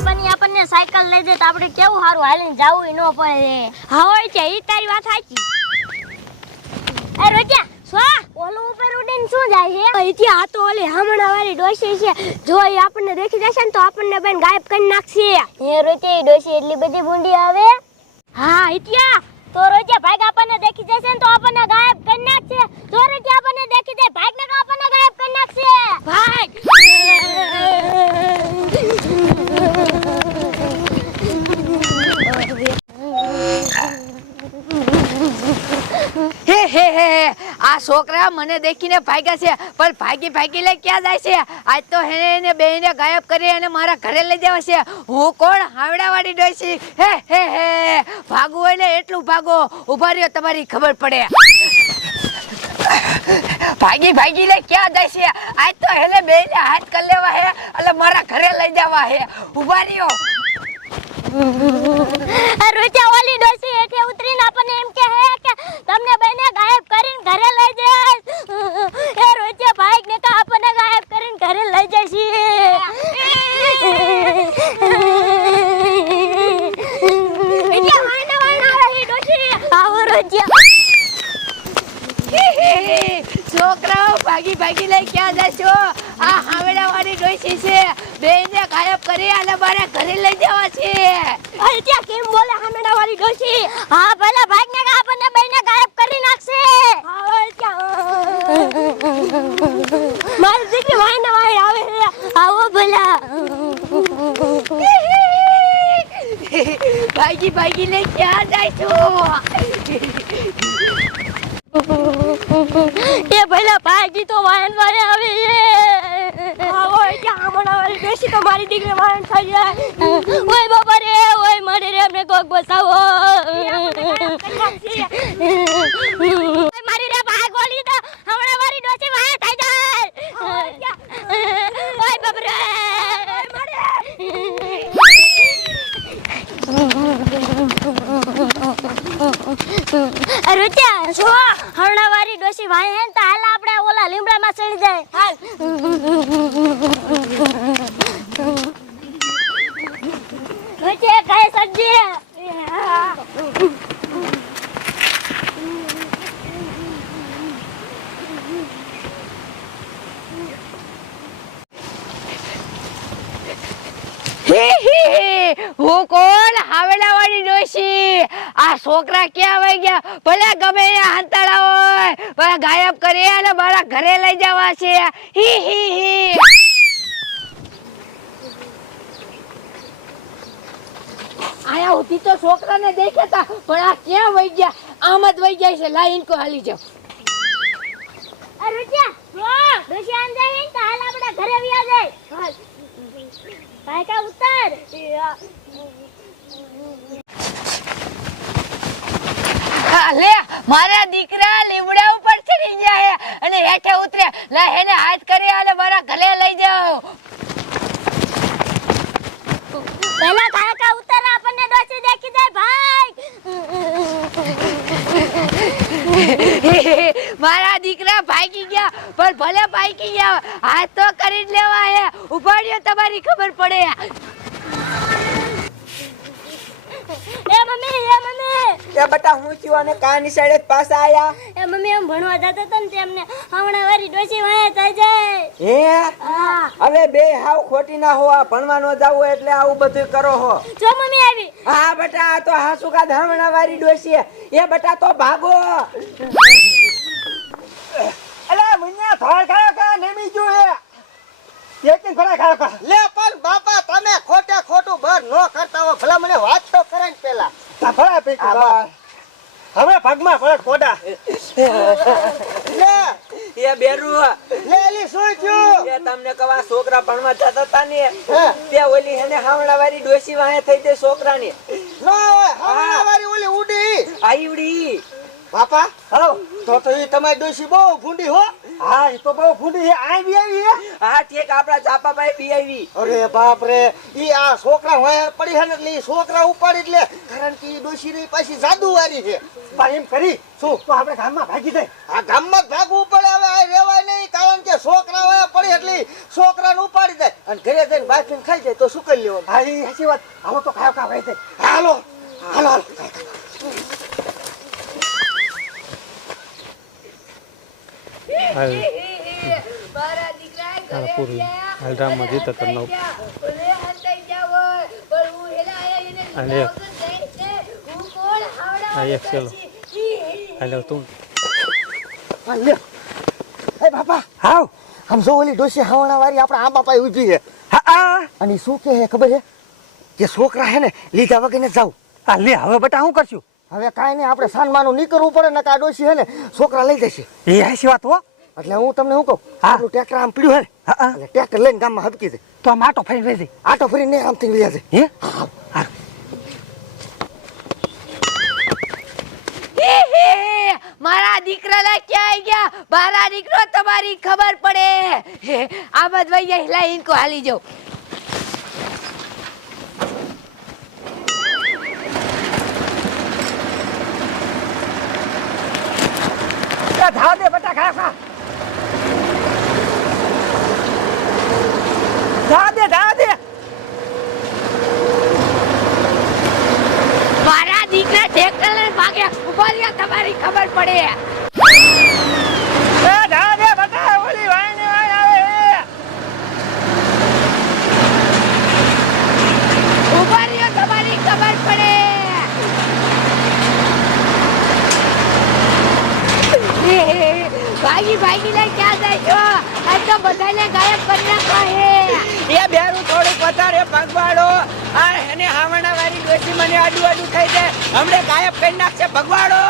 પપ્પાની આપણને સાયકલ લઈ દે તો આપણે કેવું સારું હાલીને જવું ન પડે. હા હોય છે એ તારી વાત સાચી. એ રોજા સ્વા ઓલું ઉપર ઉડીને શું જાય છે? અહીંથી આ તો ઓલી હમણાં વાળી ડોસી છે. જો એ આપણને દેખી જશે ને તો આપણને બેન ગાયબ કરી નાખશે. હે રોજે ડોસી એટલી બધી ભૂંડી આવે? હા ઇતિયા તો રોજે ભાગ આપણને દેખી જશે ને તો આપણને ગાયબ કરી નાખશે. તો રોજે આપણને દેખી જાય ભાગ ને આપણને ગાયબ કરી નાખશે. ભાગ. આ છોકરા મને દેખીને ભાગ્યા છે, પણ ભાગી ભાગી લઈ ક્યાં જાય છે? આજ તો હેને એને બેને ગાયબ કરી અને મારા ઘરે લઈ જવા છે. હું કોણ? હાવડાવાળી ડોસી હે હે હે. ભાગવું હોય ને એટલું ભાગો. ઊભા રહ્યો, તમારી ખબર પડે. ભાગી ભાગી લઈ ક્યાં જાય છે? આજ તો હેલે બેને હાથ કરી લેવા હે એટલે મારા ઘરે લઈ જવા હે ઊભા રહ્યો આ રોજા ઓલી ડોસી હેઠે ઉતરીને આપણને એમ કહે હે કે તમને બેને ગાયબ કરીને ઘરે લઈ જઈશ એ રોજા ભાઈ ને કે આપણને ગાયબ કરીને ઘરે લઈ જશે એટલે વાયના વાયના આવે છે ડોસી આવો રોજા છોકરાઓ ભાગી ભાગી લઈ ક્યાં જશો? આ હાવડા વાળી ડોસી છે. બેને ગાયબ કરી અને મારા ઘરે લઈ જવા છે. અરે ત્યાં કેમ બોલે હામેડા વાળી ડોસી હા ભલા ભાઈ ને આપણને બેને ગાયબ કરી નાખશે. મારી દીકરી વાયના વાય આવે છે. આવો ભલા. ભાગી ભાગી લઈ ક્યાં જશો? એ ભલા ભાઈજી તો વાયન વાય આવે છે. વાળી તો મારી દીકરી વાયન થઈ જાય. ઓય બાબા રે ઓય મારે રે અમને કોક બસાવો ઓય મારી રે ભાગ ઓલી તો હમણાં મારી ડોસી વાય થઈ જાય ઓય બાબા રે અરે ત્યાં શું હરણાવારી ડોસી ભાઈ હે તો હાલ આપણે ઓલા લીમડામાં ચડી જાય. હાલ. વચ્ચે કઈ સબ્જી હી, હી, હી. હું કોણ હાવડા વાળી ડોસી આ છોકરા ક્યાં વહી ગયા? ભલે ગમે ત્યાં હંતાડા હોય ભલે ગાયબ કરી અને મારા ઘરે લઈ જવા છે. હી હી હી. આયા ઉધી તો છોકરાને દેખ્યા પણ આ ક્યાં વહી ગયા? આમ જ વહી જાય છે. લાઈન કો હાલી જાવ આપણે ઘરે લે મારા દીકરા લીમડા ઉપર ચડી ગયા હે અને હેઠે ઉતરે. લે હેને હાથ કરી અને મારા ઘરે લઈ જાઓ. પહેલા કાંઈ ઉતર આપણને ડોસી દેખી દે ભાઈ. મારા દીકરા ભાગી ગયા પણ ભલે ભાગી ગયા હાથ તો કરી લેવા હે. ઉપાડ્યો તમારી ખબર પડે. એ મમ્મી એ મમ્મી. એ બટા હું થયો અને સાઈડે જ પાછા આયા? એ મમ્મી એમ ભણવા જતા ને તેમને હમણાં વારી ડોસી વાયા થઈ જાય. હે? હવે બે હાવ ખોટી ના હોવા ભણવા ન જાવ એટલે આવું બધું કરો હો. જો મમ્મી આવી. હા બટા આ તો હાસુ કા ધામણા વારી ડોસી એ બટા તો ભાગો. અલા મુન્યા થોડ ખાયો કા? નેમી જો હે. એકી થોડા ખાયો કા? લે પણ બાપા તમે ખોટે ખોટું બર નો કરતા હો. ભલા મને વાત તો પેલા આ ભલા પીકી આ બા. હવે પગમાં પડે કોડા. લે. એ બેરુ લે લે શું થયું? એ તમને કવા છોકરા ભણવા જતા હતા ને. તે ઓલી હેને હાવણા વાળી ડોસી વાહે થઈ જાય છોકરાની. નો વાળી ઓલી ઉડી આઈવડી બાપા હાલો. તો તો એ તમારી ડોસી બહુ ભૂંડી હો. હા એ તો બહુ ભૂંડી છે. આ બી આવી હા ઠીક આપણા ચાપાભાઈ બી આવી. અરે બાપ રે ઈ આ છોકરા હોય પડી હે ને એટલે ઈ છોકરા ઉપાડી એટલે કારણ કે ઈ ડોશી ની પાછી જાદુવારી છે. પણ એમ કરી શું? તો આપણે ગામમાં ભાગી જાય. આ ગામમાં ભાગવું પડે હવે આ રેવાય નહીં કારણ કે છોકરા હોય પડી એટલે છોકરાને ઉપાડી જાય અને ઘરે જઈને બાફીને ખાઈ જાય તો શું કરી લેવાનું? ભાઈ સાચી વાત. હાલો તો ખાયો ખા ભાઈ જાય. હાલો. હાલો હાલો. ભારત પૂરું. ગયા. હાલ રામમાં ઓલે જીતો તો હંતાઈ નવ. હેલા હાલ. હું એક ચલો. હાલો તું હા, લે એ બાપા હાવ આમ જો ઓલી ડોશી હાવણા વાળી આપણા આ બાપા ઊભી છે હા અને શું કે હે ખબર હે કે છોકરા હે ને લીધા વગર ને જાવ હા લે હવે બટા શું કરશું હવે કાંઈ નહીં આપણે સાનમાનું કરવું પડે ને આ ડોશી હે ને છોકરા લઈ જશે એ હાસી વાત હો એટલે હું તમને શું કહું? આપણું ટ્રેક્ટર આમ પીડ્યું હે ને એટલે ટ્રેક્ટર લઈને ગામમાં હબકી દે. તો આમ આટો ફરીને જાય. આટો ફરીને આમ લઈ જાય. હે? હા. મારા દીકરાલા ક્યાં ગયા? મારા દીકરો તમારી ખબર પડે. હે, આ બધવાઈ હેલા ઇનકો હાલી જાઓ ધાવ દે બટા ખા ખા ધા દે મારા દીકરા ટ્રેક્ટર લઈને ભાગે ઊભા તમારી ખબર પડે એ ધા દે બટા ઓલી વાય ને વાય આવે ઊભા તમારી ખબર પડે ભાગી ભાગી આ તો બધાને ગાયબ કરી નાખવા હે એ બેરું થોડું વધારે ભગવાડો આ એને હાવણા વાળી ડોસી મને આડું આડું થઈ જાય હમણે ગાયબ કરી નાખશે ભગવાડો